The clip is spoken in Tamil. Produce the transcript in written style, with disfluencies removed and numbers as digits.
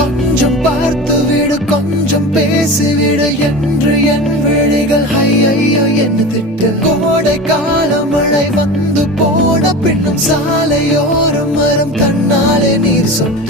கொஞ்சம் பார்த்து விடு கொஞ்சம் பேசிவிடு என்று என் விழிகள் ஐயோ என்ன திட்டு. கோடை கால மழை வந்து போன பின்னும் சாலையோரம் மரம் தன்னாலே நீர் சொட்டு.